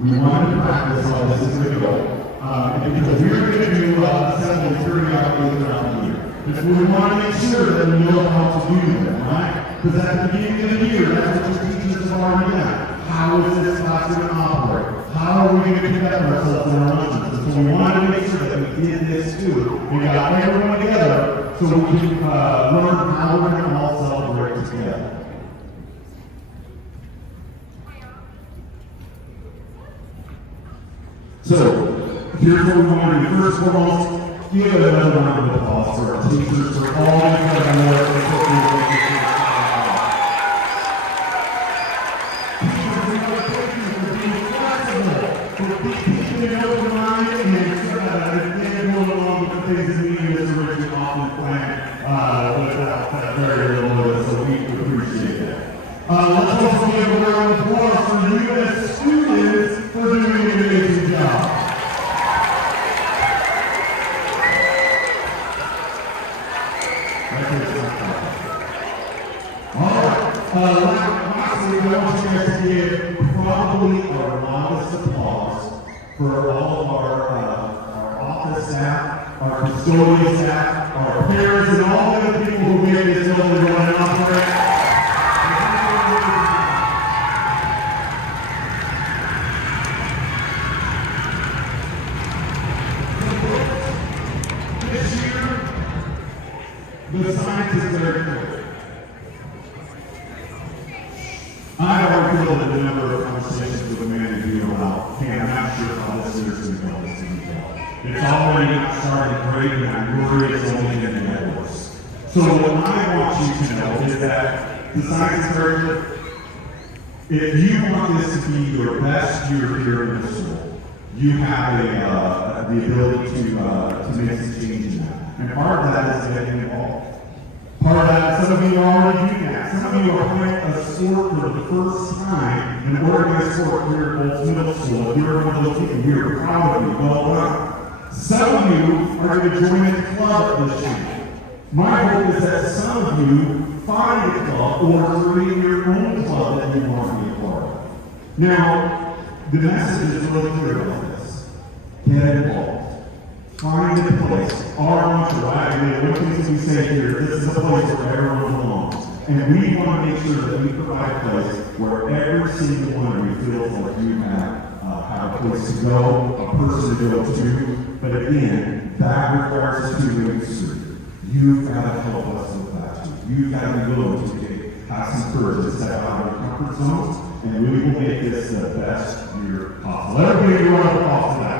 We wanted to practice how this is going to go. Because we're going to do assemblies throughout the year. Because we want to make sure that we know how to do them, right? Because at the beginning of the year, that's what your teachers have already done. How is this class going to operate? How are we going to conduct ourselves in our lunches? And so we wanted to make sure that we did this too. We got everyone together so we can learn how we're going to all celebrate together. So, here's what we want to do. First of all, give another round of applause for our teachers for all the incredible work they put through. Let's also give a round of applause for the U.S. students for doing an amazing job. Lastly, I want you guys to give probably our loudest applause for all of our office staff, our custodial staff, our parents, and all the other people who made this building run and operate. The science is very clear. I've already filled a number of conversations with the man who about, hey, I'm not sure how this year's going to go this detail. It's already not started great, and I'm worried it's only going to get worse. So what I want you to know is that the science is very clear. If you want this to be your best year here in the school, you have the ability to make some change in that. And part of that is getting involved. Part of that, some of you are already doing that. Some of you are playing a sport for the first time, an organized sport here at Boltz Middle School. If you're one of those people, we are proud of you. Well done. Some of you are going to join a club this year. My hope is that some of you find a club or create your own club that you want to be a part of. Now, the message is really clear about this. Get involved. Find a place. Our mantra, right? One thing that we say here, this is a place where everyone belongs. And we want to make sure that we provide a place where every single one of you feels like you have a place to go, a person to go to. But again, that requires a two-way street. You've got to help us with that too. You've got to be willing to have some courage to step out of your comfort zones, and we will make this the best year possible. Everybody give a round of applause for that.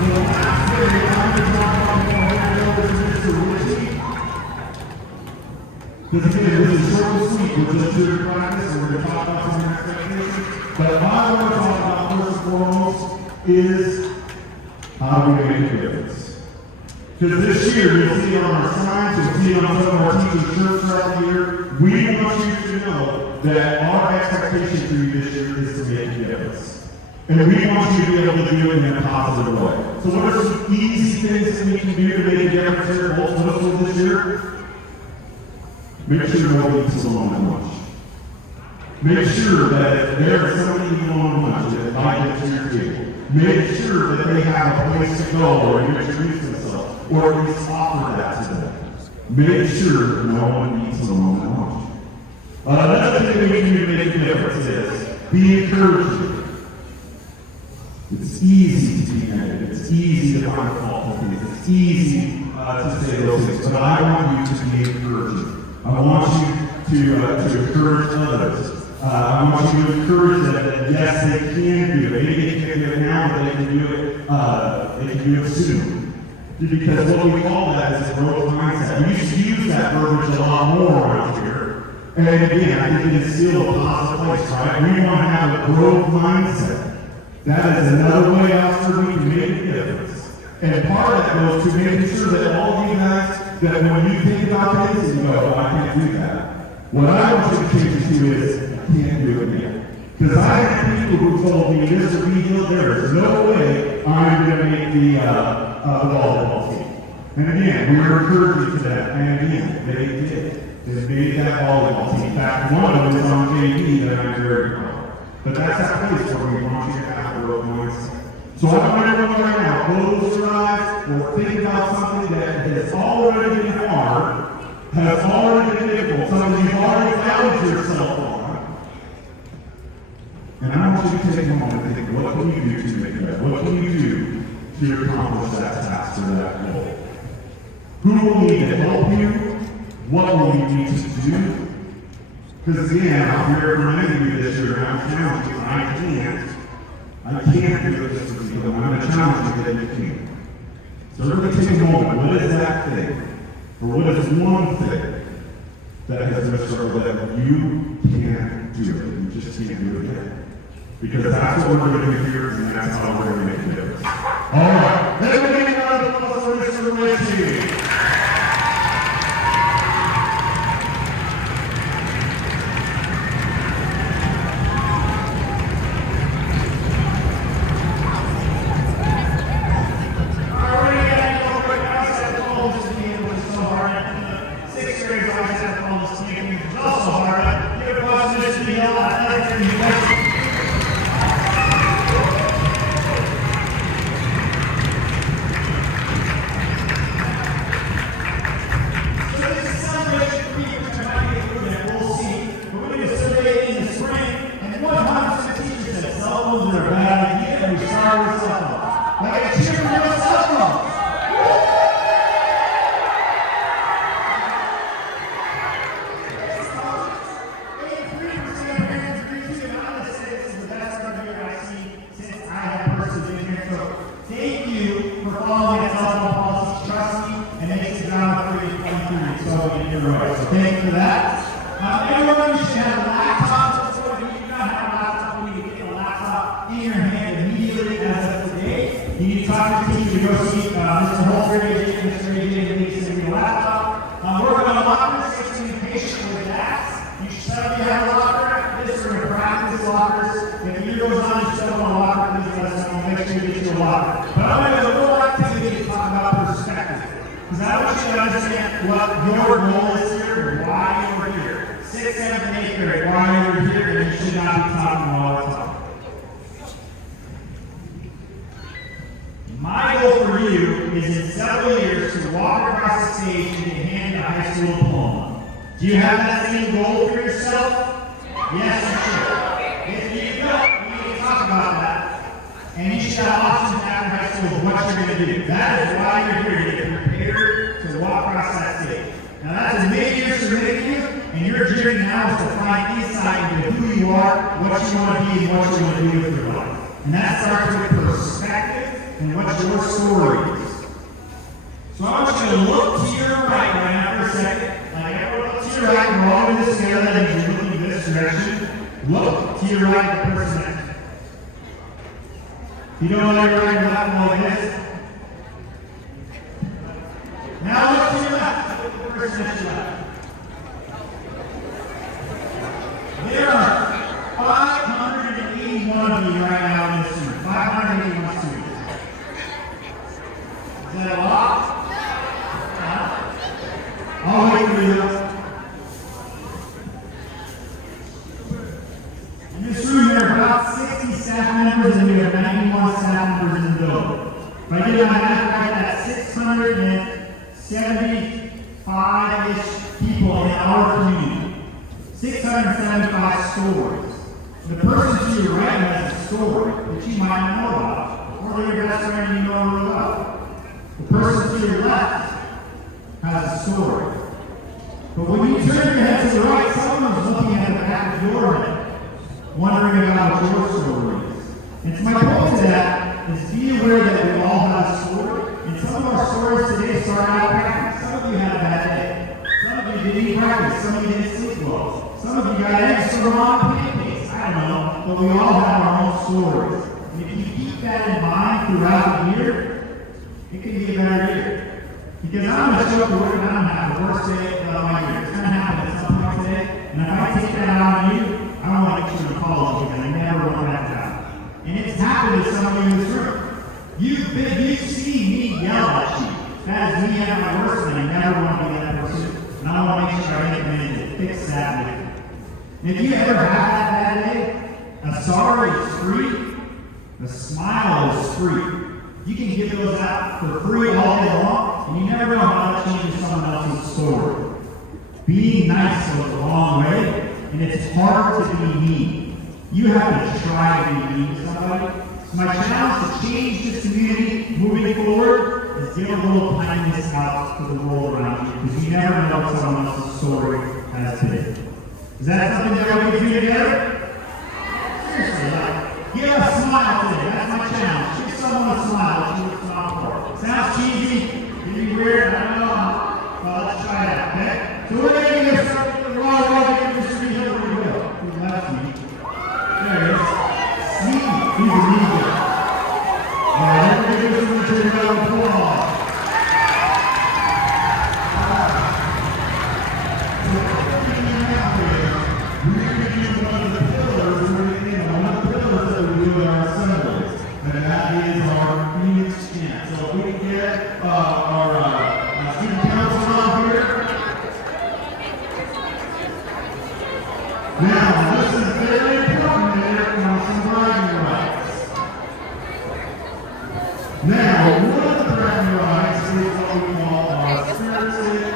The last thing I'm going to talk about is Mr. Richey. Because again, this is short and sweet. We're just doing practice, and we're going to talk about some expectations. But what I want to talk about first and foremost is how do we make a difference? Because this year, you'll see it on our signs, you'll see it on some of our teachers' shirts throughout the year. We want you to know that our expectation for you this year is to make a difference. And we want you to be able to do it in a positive way. So what are some easy things that we can do to make a difference here at Boltz Middle School this year? Make sure nobody eats alone at lunch. Make sure that if there is somebody eating alone at lunch, that invite them to your table. Make sure that they have a place to go or introduce themselves, or at least offer that to them. Make sure that no one eats alone at lunch. Another thing that we can do to make a difference is be encouraging. It's easy to be negative. It's easy to find fault in things. It's easy to say those things. But I want you to be encouraging. I want you to encourage others. I want you to encourage them that yes, they can do it. Maybe they can't do it now, but they can do it. They can do it soon. Because what we call that is a growth mindset. We used to use that verbiage a lot more around here. And again, I think it is still a positive place, right? We want to have a growth mindset. That is another way out so we can make a difference. And part of that goes to making sure that all of you guys, that when you think about things, you go, oh, I can't do that. What I want you to change it to is, I can't do it again. Because I have people who told me, Mr. Vigil, there is no way I'm going to make the volleyball team. And again, we were encouraging to that, and again, they did. has made that volleyball team. In fact, one of them is on JV that I'm very proud of. But that's that place where we want you to have a real mindset. So I want everyone right now, close your eyes or think about something that has already been hard, has already been difficult, something you've already found yourself on. And I want you to take a moment and think, what can you do to make that? What can you do to accomplish that task or that goal? Who will need to help you? What will you need to do? Because again, I'm here for many of you this year, and I'm challenging you. I can't do this for you, but I'm going to challenge you that you can. So everybody take a moment. What is that thing? Or what is one thing that has been a struggle that you can't do it? You just can't do it again. Because that's what we're going to do here, and that's how we're going to make a difference. All right. Everybody give a round of applause for Mr. Richey. Do you have that same goal for yourself? Yes, you should. If you don't, we need to talk about that. And you should have options after high school of what you're going to do. That is why you're here, to get prepared to walk across that stage. Now that's as many years to make you, and your journey now is to find insight into who you are, what you want to be, and what you want to do with your life. And that starts with perspective and what your story is. So I want you to look to your right now for a second. Like everyone look to your right, and we're all in this together, and you're looking in this direction. Look to your right at the person next to you. You don't know your right and left like this. Now look to your left. Look at the person next to your left. There are 581 of you right now in this room. 581 students. Is that a lot? I'll wait for you. In this room, there are about 60 staff members, and we have 91 staff members in the building. If I did my math right, that's 675-ish people in our community. 675 stories. The person to your right has a story that you might not know about, or your best friend you know really well. The person to your left has a story. But when you turn your head to the right, someone's looking at the back of your head, wondering about what your story is. And so my point to that is be aware that we all have a story. And some of our stories today start out practice. Some of you had a bad day. Some of you didn't eat practice. Some of you didn't sleep well. Some of you got extra wrong pancakes. I don't know. But we all have our own stories. And if you keep that in mind throughout the year, it can be a better year. Because I'm going to show up to work and I'm going to have the worst day of my year. It's going to happen at some point today. And if I take that out on you, I don't want to get you an apology because I never want that to happen. And it's happened to some of you in this room. You see me yell at you. That is me at my worst, and I never want to be that person. And I want to make sure I make And if you ever have that bad day, a sorry is free, a smile is free. You can give those out for free all day long, and you never know how that changes someone else's story. Being nice goes a long way, and it's hard to be mean. You have to try to be mean to somebody. So my challenge to change this community moving forward is give a little kindness out to the world around you, because you never know what someone else's story has been. Is that something that we can do together? Seriously, like, give a smile today. That's my challenge. Give someone a smile. That's what it's not for. Sounds cheesy, can be weird, I don't know. Well, let's try it out, okay? So we're going to give something wrong. We're going to give Mr. Vigil where he will. He left me. There he is. Sneaky. He's a ninja. All right, we're going to give this one to the applause. Now, this is very important that there comes some bragging rights. Now, one of the bragging rights is what we call our spirited,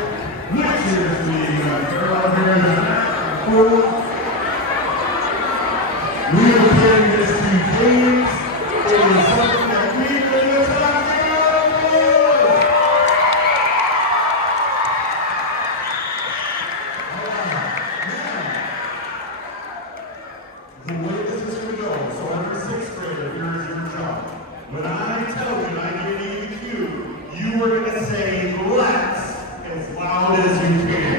not seriously, girl here in the back, we will carry this to James. It is something that we will talk about. The way this is going to go, so every sixth grader, here's your job. When I tell you and I give you the cue, you are going to say let's as loud as you can.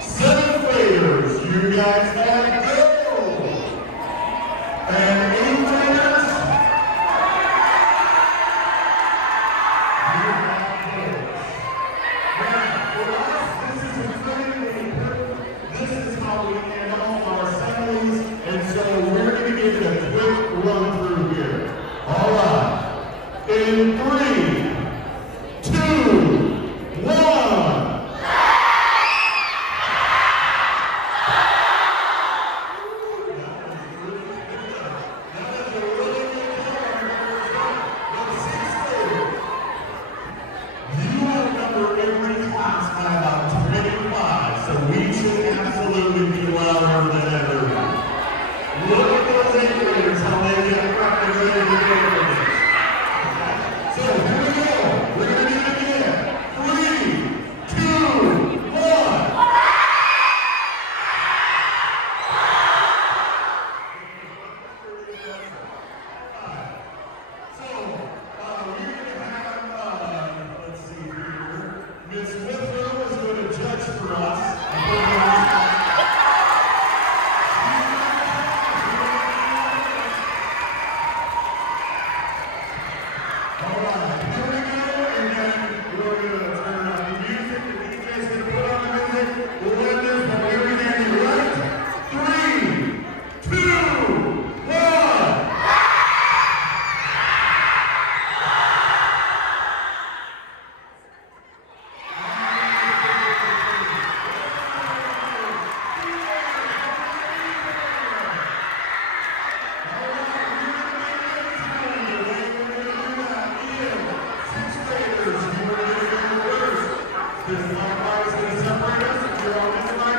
Seventh graders, you guys have go. And eighth graders, you have go. Now, for us, this is incredibly important. This is how we handle our assemblies. And so we're going to give it a quick run through here. All right. In 3, 2, 1. You outnumber every class by about 25, so we should absolutely be louder than everyone. Look at those eighth graders, how they get cracked and ready to go for this. So here we go. We're going to do it again. 3, 2, 1. So, we're going to have, let's see here, Miss Withrow is going to judge for us. This is going to separate us. You're on this line.